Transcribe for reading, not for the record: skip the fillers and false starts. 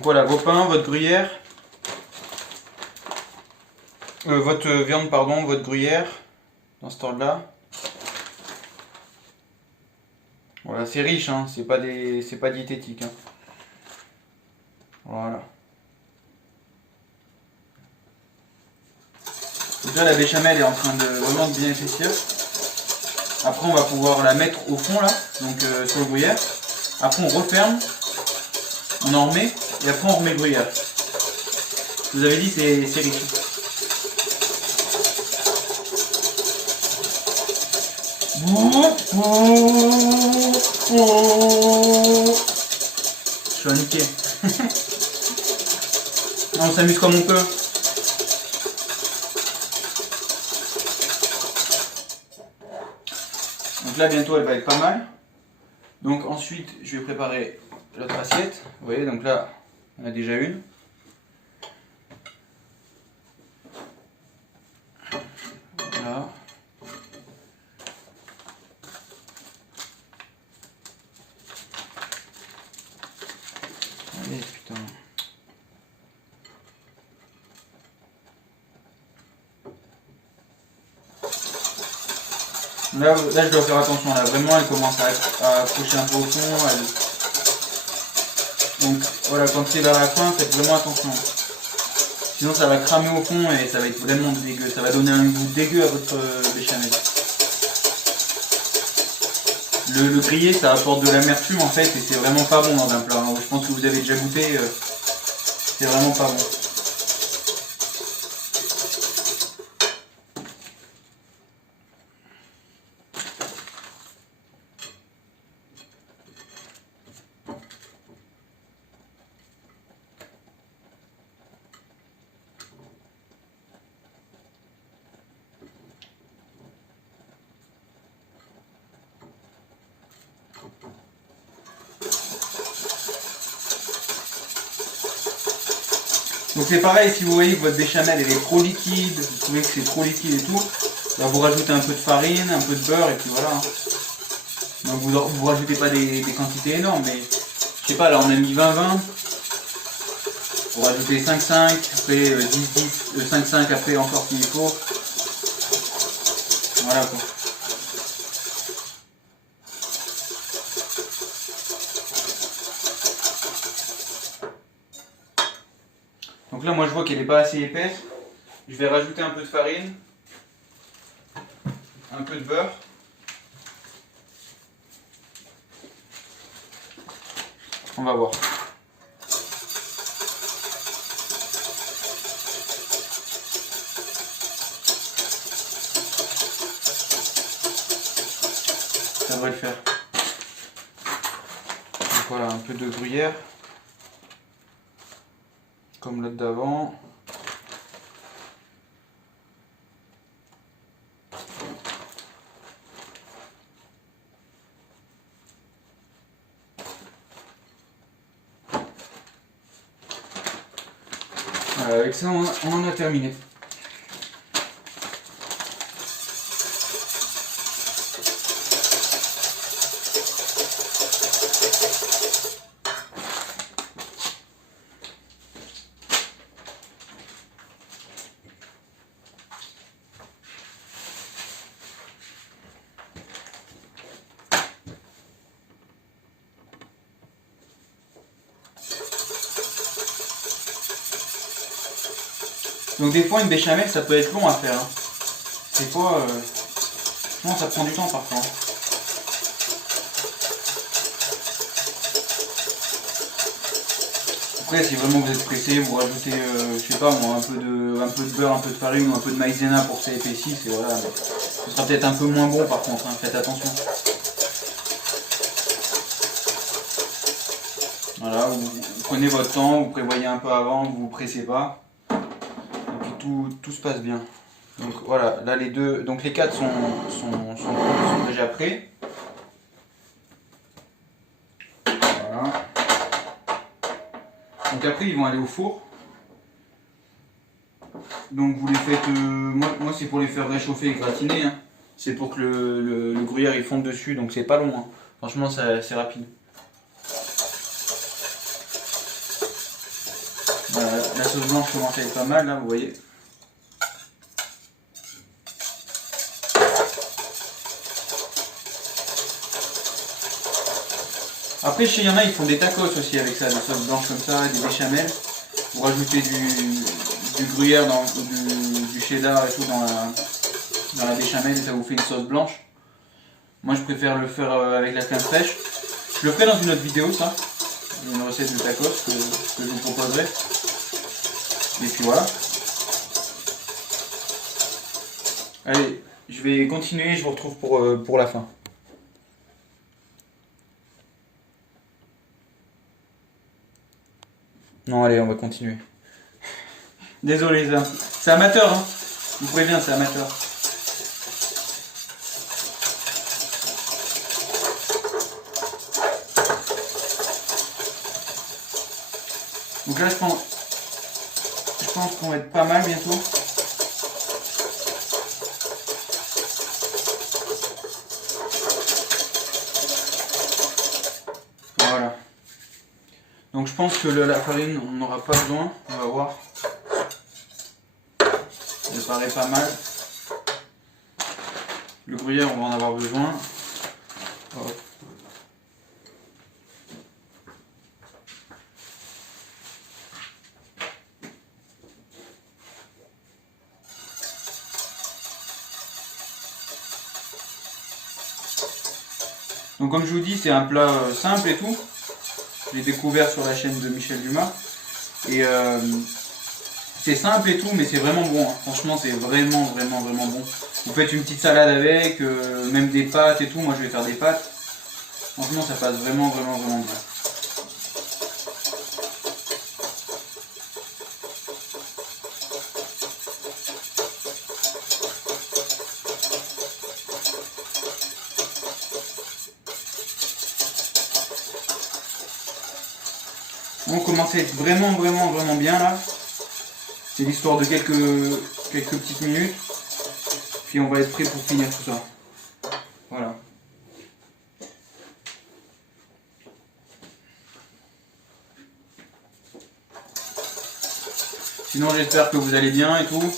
Donc voilà, vos pains, votre gruyère, votre viande, pardon, votre gruyère, dans cet ordre-là. Voilà, c'est riche, hein, c'est pas diététique. Hein. Voilà. Donc là, la béchamel est en train de vraiment bien épaissir. Après, on va pouvoir la mettre au fond, là, donc sur le gruyère. Après, on referme, on en remet, et après, on remet le gruyère. Je vous avais dit, c'est riche. Je suis niqué. On s'amuse comme on peut. Donc là bientôt elle va être pas mal. Donc ensuite je vais préparer l'autre assiette. Vous voyez, donc là on a déjà une. Voilà. Allez putain. Là, je dois faire attention, là vraiment elle commence à accrocher un peu au fond. Donc voilà, quand c'est vers la fin, faites vraiment attention. Sinon ça va cramer au fond et ça va être vraiment dégueu. Ça va donner un goût dégueu à votre béchamel. Le grillé ça apporte de l'amertume en fait et c'est vraiment pas bon dans un plat. Je pense que vous avez déjà goûté, c'est vraiment pas bon. Donc c'est pareil, si vous voyez que votre béchamel elle est trop liquide, vous trouvez que c'est trop liquide et tout, bah vous rajoutez un peu de farine, un peu de beurre et puis voilà. Donc vous rajoutez pas des quantités énormes, mais je sais pas, là on a mis 20-20, vous rajoutez 5-5, après 10-10, 5-5 après encore s'il faut. Voilà quoi. Donc là moi je vois qu'elle n'est pas assez épaisse. Je vais rajouter un peu de farine, un peu de beurre. On va voir. Ça devrait le faire. Donc voilà, un peu de gruyère. Comme l'autre d'avant. Voilà, avec ça on en a terminé. Donc des fois une béchamel ça peut être long à faire. Hein. Des fois, non, ça prend du temps parfois. Après si vraiment vous êtes pressé, vous rajoutez, je sais pas moi, un peu de beurre, un peu de farine ou un peu de maïzena pour que ça épaississe et voilà. Ce sera peut-être un peu moins bon par contre, hein, faites attention. Voilà, vous prenez votre temps, vous prévoyez un peu avant, vous vous pressez pas. Et puis tout se passe bien. Donc voilà, là les deux, donc les quatre sont déjà prêts. Voilà. Donc après ils vont aller au four. Donc vous les faites, moi c'est pour les faire réchauffer et gratiner. Hein. C'est pour que le gruyère il fonde dessus, donc c'est pas long. Hein. Franchement c'est rapide. Voilà, la sauce blanche commence à être pas mal là, vous voyez. Après, chez il y en a, ils font des tacos aussi avec ça, des sauces blanches comme ça, des béchamels. Vous rajoutez du gruyère, du cheddar et tout dans la béchamel et ça vous fait une sauce blanche. Moi, je préfère le faire avec la crème fraîche. Je le ferai dans une autre vidéo, ça. Une recette de tacos que je vous proposerai. Et puis voilà. Allez, je vais continuer, je vous retrouve pour la fin. Non, allez, on va continuer. Désolé, c'est amateur, hein. Vous préviens, c'est amateur. Donc là, je pense qu'on va être pas mal bientôt. Voilà. Donc je pense que la farine, on n'aura pas besoin. On va voir. Ça paraît pas mal. Le gruyère, on va en avoir besoin. Hop. Donc comme je vous dis, c'est un plat simple et tout. Je l'ai découvert sur la chaîne de Michel Dumas. Et c'est simple et tout, mais c'est vraiment bon. Hein. Franchement, c'est vraiment bon. Vous faites une petite salade avec, même des pâtes et tout. Moi, je vais faire des pâtes. Franchement, ça passe vraiment bien. On commence à être vraiment bien là. C'est l'histoire de quelques petites minutes. Puis on va être prêt pour finir tout ça. Voilà. Sinon j'espère que vous allez bien et tout.